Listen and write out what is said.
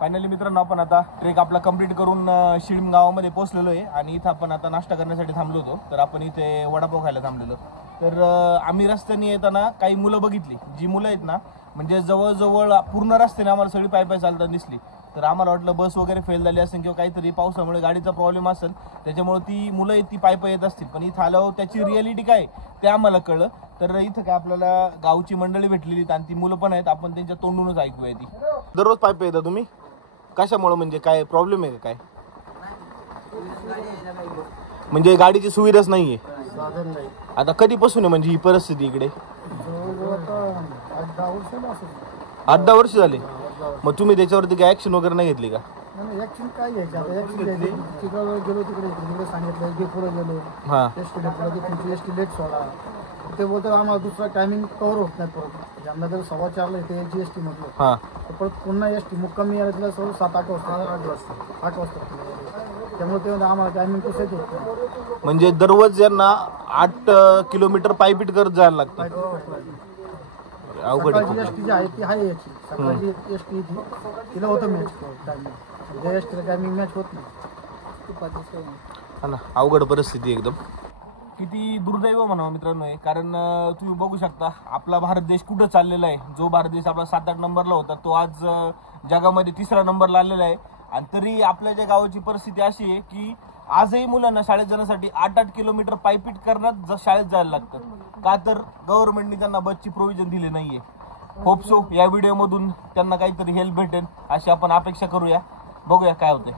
Finally मित्रांनो आपण आता ट्रेक आपला कंप्लीट करून शिळम गावामध्ये पोहोचलेलो आहे आणि इथं आपण आता नाश्ता करण्यासाठी थांबलो होतो। तर आपण इथे वडापाव खायला थांबलेलो। तर आम्ही रस्त्याने येताना काही मुलं बघितली, जी मुलं आहेत ना म्हणजे जवळजवळ पूर्ण रस्त्याने आम्हाला सगळी पायी पायी चालताना दिसली। तर आम्हाला वाटलं बस वगैरे फेल झाली असेल किंवा काहीतरी पावसामुळे गाडीचा प्रॉब्लेम असेल, त्याच्यामुळे ती मुलं ती पायी पायी येत असतील। पण इथं आल्यावर त्याची रिॲलिटी काय ते आम्हाला कळलं। तर इथं काय आपल्याला गावची मंडळी भेटलेली आणि ती मुलं पण आहेत, आपण त्यांच्या तोंडूनच ऐकूया ती। दररोज पायी पायी येता तुम्ही? कशामुळे म्हणजे काय प्रॉब्लेम आहे का काय? म्हणजे गाडीची सुविधाच नाहीये, साधन नाही। आता कधीपासून आहे म्हणजे ही परिस्थिती इकडे? 8-10 वर्ष झाले। मग तुम्ही त्याच्यावरती काय ऍक्शन वगैरे नाही घेतली का? ऍक्शन काय घ्यायची आता? ऍक्शन घ्यायची तिकडे गेलो, तिकडे सांगितलं की पुढे गेलो, एसटी डेपोला की तुमची एसटी लेट सोडा। ते बोलतात आम्हाला दुसरा टायमिंग कव्हर होत नाही परत। ज्यांना जर 4:15 इथे यायची एसटी म्हटलं तर परत पुन्हा एसटी मुक्कामी यायला 7-8 वाजता। त्यामुळे ते आम्हाला टायमिंग कसं होत नाही। म्हणजे दररोज यांना 8 किलोमीटर पायपीट करत जायला लागतं। अवघड आहे। एसटी जी आहे ती आहे याची सकाळची एसटी तिला होतं मॅच टायमिंग, जे एसटीला टायमिंग मॅच होत नाही ना। अवघड परिस्थिती एकदम। किती दुर्दैव म्हणावं मित्रांनो आहे, कारण तुम्ही बघू शकता आपला भारत देश कुठं चाललेला आहे। जो भारत देश आपला 7-8 नंबरला होता तो आज जगामध्ये 3रा नंबरला आलेला आहे। आणि तरी आपल्या ज्या गावाची परिस्थिती अशी आहे की आजही मुलांना शाळेत जाण्यासाठी 8-8 किलोमीटर पायपीट करण्यात शाळेत जायला लागतं, का तर गव्हर्नमेंटने त्यांना बसची प्रोव्हिजन दिली नाहीये। होप सो या व्हिडिओमधून त्यांना काहीतरी हेल्प भेटेल अशी आपण अपेक्षा करूया। बघूया काय होते।